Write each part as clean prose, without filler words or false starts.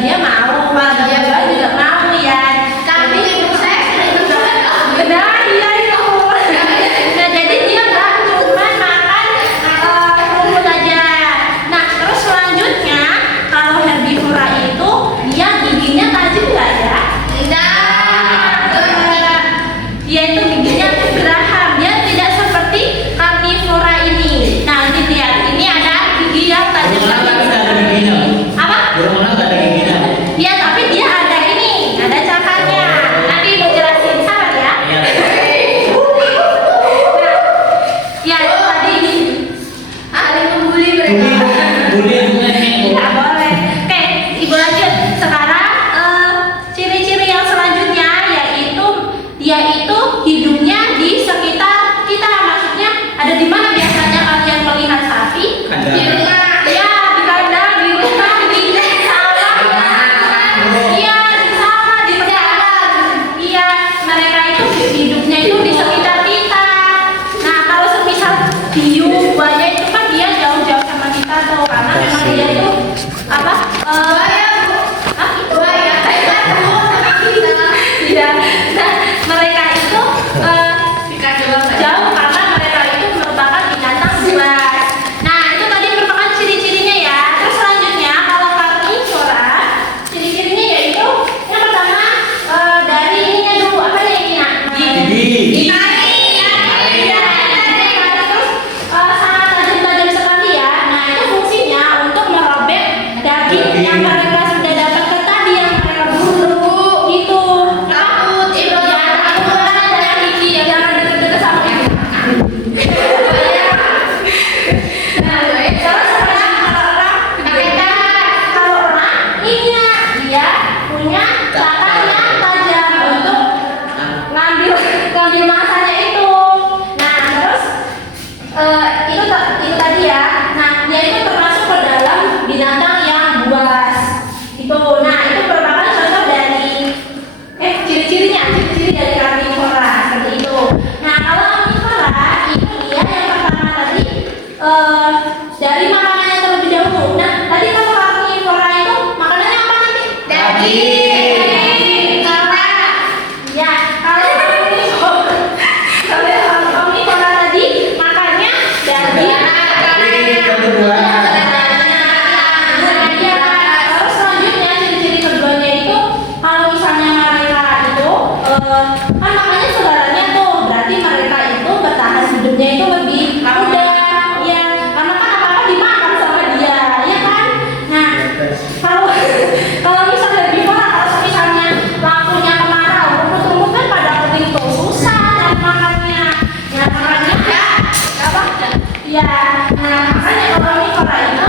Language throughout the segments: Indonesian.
Dia mau, dia juga mau ya. Tapi saya sering benar iya itu. Nah jadi dia nggak cuma makan rumput aja. Nah terus selanjutnya kalau herbivora itu dia giginya tajam nggak ya? Tidak. Dia itu giginya geraham. Dia tidak seperti karnivora ini. Nah ini lihat, ini ada gigi yang tajam. Apa? Ya, tapi dia ada ini, ada cakanya. Nanti ibu jelasin, sabar ya. Nah, ya tadi ini ada yang membuli mereka. Tidak boleh. Oke, ibu lanjut. Sekarang ciri-ciri yang selanjutnya yaitu dia itu hidupnya di sekitar kita. Maksudnya ada di mana biasanya kalian melihat sapi? Di rumah. Dia itu apa? Buaya. Tidak. Nah, mereka itu jauh karena mereka itu merupakan binatang buas. Nah, itu tadi merupakan ciri-cirinya ya. Terus selanjutnya kalau karnivora, ciri-cirinya yaitu yang pertama dari ininya dulu, apa ya ini? Gigi. Yang mereka sudah dapat ke tadi yang mereka buru gitu. Takut itu ya, takut ada gigi ya, jangan deket-deket sama ibu. Nah, terus kalau orang ingat dia punya cakar yang tajam untuk ngambil masanya itu. Nah, terus itu tadi ya. Nah, dia itu termasuk ke dalam binatang buas itu. Nah itu merupakan contoh dari ciri-ciri dari karnivora seperti itu. Nah kalau karnivora itu dia yang pertama tadi dari makanannya terlebih dahulu. Nah tadi kalau karnivora itu makanannya apa nanti? Daging. Ya kalau karnivora tadi makannya daging. Kan makanya saudaranya tuh berarti mereka itu bertahan hidupnya itu lebih mudah ya, karena kan apa-apa dimakan sama dia ya kan. Nah kalau misalnya herbivora, kalau misalnya waktunya kemarau, rumput-rumput kan pada kering tuh susah dan makannya. Nah makanya apa ya, nah makanya kalau herbivora itu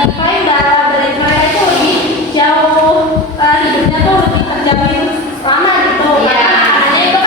diklaim bahwa dari mereka itu lebih jauh hidupnya tuh lebih terjamin lama gitu. Makanya itu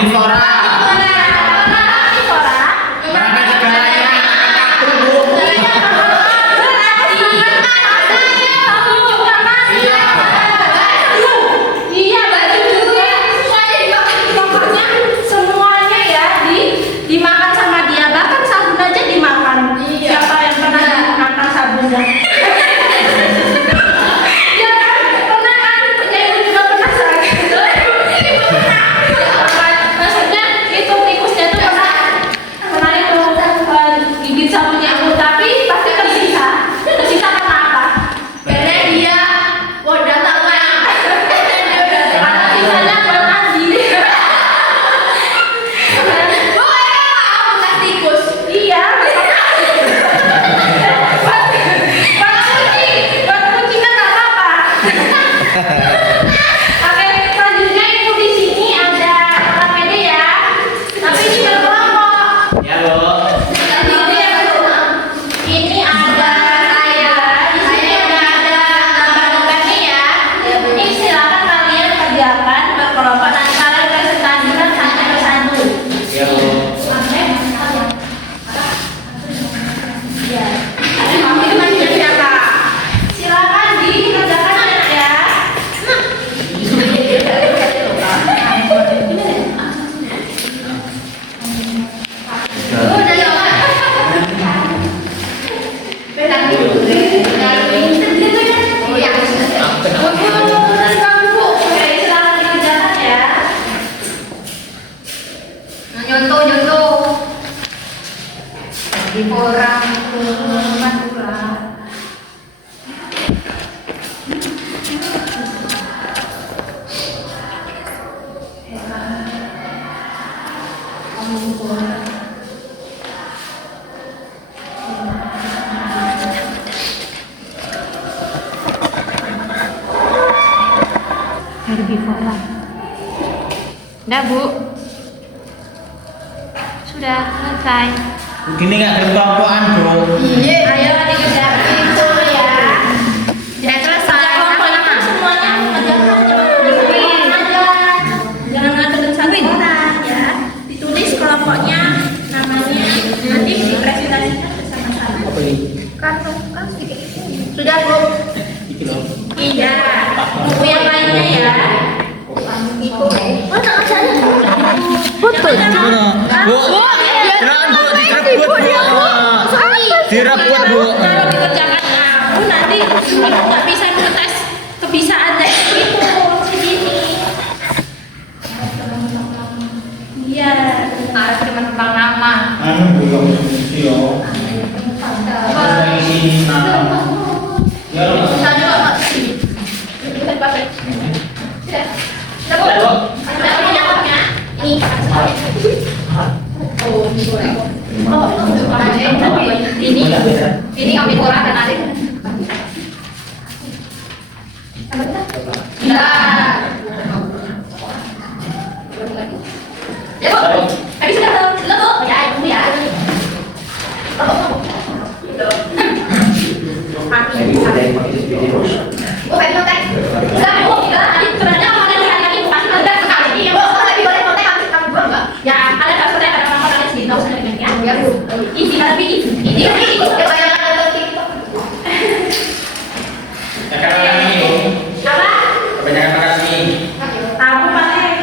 Omnivora. Berangkat segalanya. Iya, baju juga. Pokoknya semuanya ya dimakan sama dia. Bahkan sabun aja dimakan. Siapa yang pernah makan sabunnya? Ya kan, pernah kan? Ya ibu juga pernah maksudnya itu tikusnya tuh pernah itu gigit sabunnya aku, tapi pasti tersisa karena apa? Karena dia udah tahu karena sisanya buat mandi. Bukan tikus, iya. Buat kucing kan nggak apa-apa. Oke, selanjutnya itu di sini ada KPD ya. Tapi ini berkelompok. Ya, Bu. Ini ada saya, di sini ada gambar-gambarnya ya. Ini silakan kalian kerjakan berkelompok dan kalian presentasikan satu persatu. Ya, Bu. Ya. Ini masih siapa? Silakan dikerjakan ya. Udah ya. Udah, Bu. Sudah selesai. Begini nggak berkelompokan, Bro. Ayo dikerjakan itu ya. Sudah selesai. Kelompok itu semuanya mengerjakan aja. Jangan ngandelin satu orang ya. Ditulis kelompoknya, namanya, nanti dipresentasikan bersama-sama. Apa ini? Kartu sudah, Bu. Iki loh. Iya. Buku yang lainnya ya. Mana acaranya? Betul. Bu. Jangan, Bu. Direbut, Bu. Direbut, Bu. Kalau dikerjakan aku nanti nggak bisa ngetes kebisaannya itu segini. Iya. Harus teman-teman nama. Anu belum sih yo. Harus isi nama. Ya, loh. Bisa juga Pak. Bisa dipakai. Sudah, Bu. Sudah punya kopnya? Ini. Ini kami kurang dan adik. Ya, Bu. Habis sudah tahu. Sudah, Bu. Ya, Ibu ya. Bu, pengen kontak. Sudah, Bu. Tadi sebenarnya mau ada hari lagi pasti ada sekali. Iya, Bu. Tapi boleh kontak habis kamu buat enggak? Ya, ada kasus ada nomor ada sini, tahu sekali ya. Ya, Bu. Isi tapi ini kebanyakan ada TikTok. Ya, kan ini, Bu. Apa? Kebanyakan makan mie. Tahu pakai.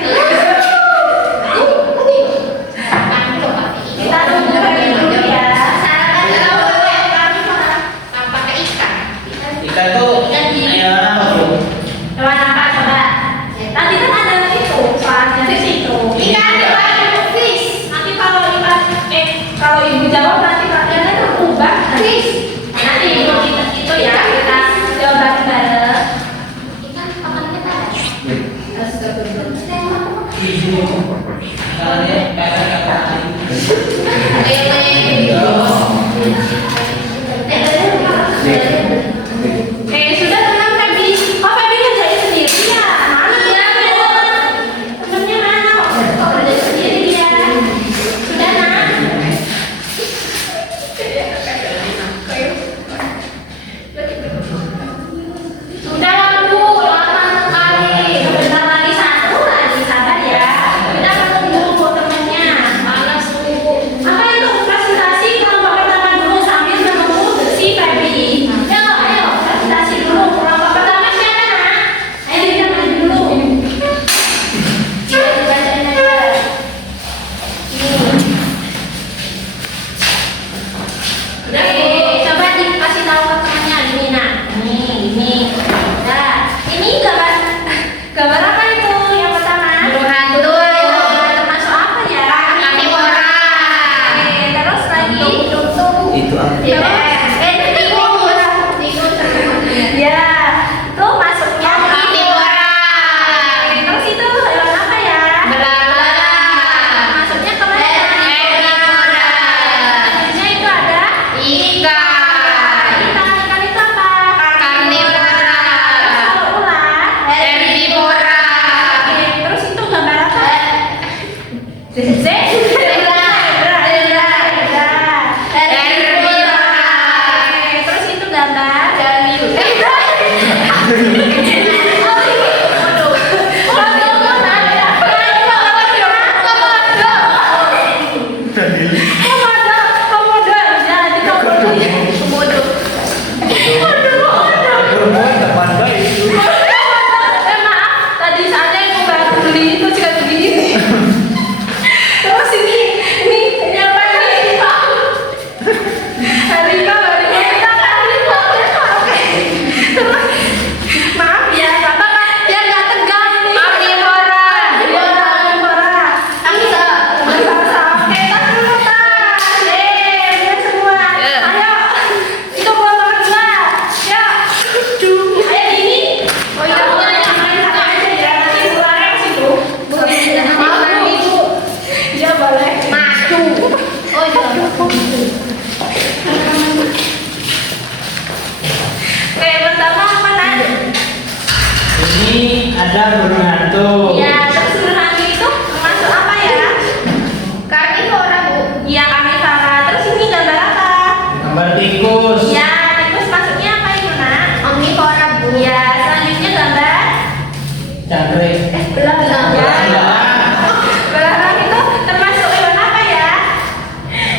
Kita tunggu dulu ya. Kita itu ya apa, Bro? Hewan apa coba? Tadi kan ada itu soalnya di situ. Ikan, fish. Nanti kalau ibu jawab nanti kalian kan berubah. Fish. Nanti ibu itu ya kita jawab bareng-bareng. Ikan kapan kita ada? Sudah tenang Feby. Oh Feby kerjain sendiri ya? Mana ya? Temennya mana? Kok kerjain sendiri dia? Sudah nak? Sudah lah Bu, lama sekali. Sebentar lagi satu lagi, sabar ya. Kita menunggu Terus itu gambar dari Perempuan teman baik. tadi saatnya aku baru beli itu juga begini. Terus ini apa ini? Harimau kita terus maaf ya bapak ya nggak tegang ini. Omnivora. Angsa. Oke, tas dulu tas. Lihat semua. Ayo, itu buat nomor 2. Ya. Ayo ini. Oh iya, main sama aja ya. Nanti keluarnya ke situ. Boleh. Ya boleh. Maju. Oh iya. Oke, pertama apa Nan? Ini ada burung hantu. Ya, terus burung hantu itu termasuk apa ya? Karnivora, Bu. Ya, karnivora. Terus ini gambar apa? Gambar tikus. Ya, tikus masuknya apa itu Nak? Omnivora, Bu. Ya, selanjutnya gambar Cangkrik. belang. Ya. Belang. Belang itu termasuk hewan apa ya?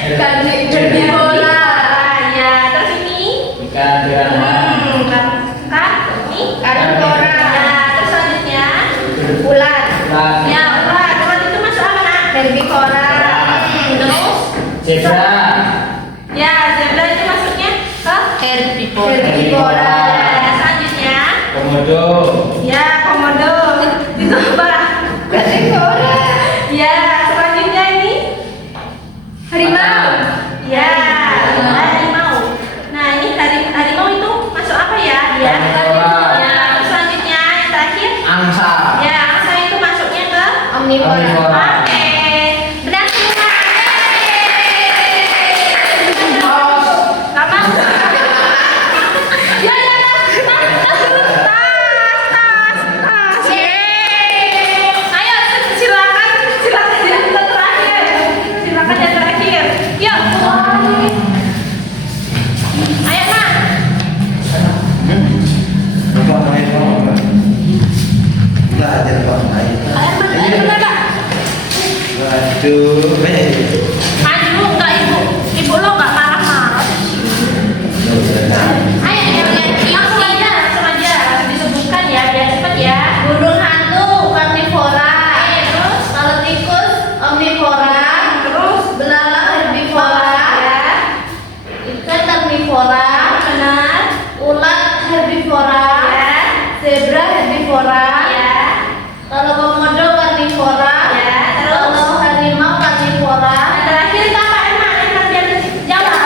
Herbivora. Ya, terus ini Ikan piranha. kan? Ini Karnivora. Ya, terus selanjutnya Ular. Ular. ya, ular. Ular itu masuk apa Nak? Herbivora. Terus Zebra. ya, zebra itu masuknya ke Herbivora. Ya, selanjutnya Komodo. ya, komodo. Itu apa? Karnivora. Ya, selanjutnya ini harimau. Ya, harimau. Nah, ini harimau itu masuk apa ya? Ya, Karnivora. ya. Selanjutnya yang terakhir, Angsa. ya, angsa itu masuknya ke Omnivora. Omnivora. oke. Benar semua. Apa? Ya, ya, tas dulu. Tas. Yeay. Ayo, silakan yang terakhir. Silakan yang terakhir. Yuk. Ayo, Nak. Belajar Pak. Ayo, Nak. Waduh, Maju enggak Ibu? Ibu lo enggak marah-marah sih. Ayo langsung aja disebutkan ya biar cepet ya. Burung hantu karnivora. Terus Kalau tikus omnivora. terus Belalang herbivora. ya. Ikan karnivora. Benar. Ulat herbivora. Ya. Zebra herbivora. Ya. Kalau komodo karnivora. Ya, terus? Kalau harimau karnivora. Yang terakhir itu apa emang? Yang biar jawab.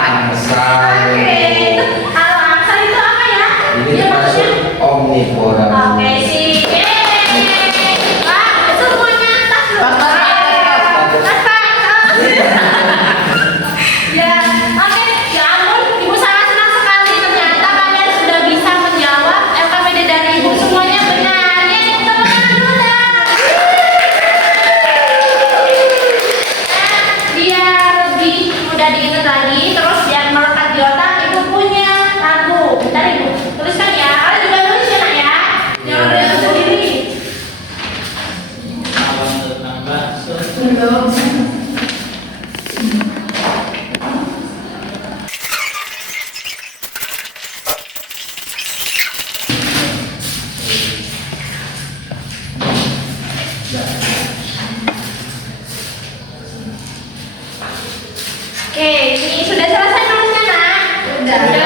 angsa. Oke. Itu kalau angsa itu apa ya? Ini Dia termasuk maksudnya omnivora. oke sih. Wah, semuanya tas loh. Ya, oke. Ya ampun, Ibu sangat senang sekali. Ternyata kalian sudah bisa menjawab LKPD dari Ibu semuanya benar. Ya, tepuk tangan dulu dah. Biar lebih mudah diingat lagi, terus biar melekat di otak, Ibu punya lagu. Bentar Ibu, tuliskan ya. Kalian juga tulis ya Nak ya. Jangan tulis sendiri. Abang tentang bakso. Oke, ini sudah selesai nulisnya Nak. Udah.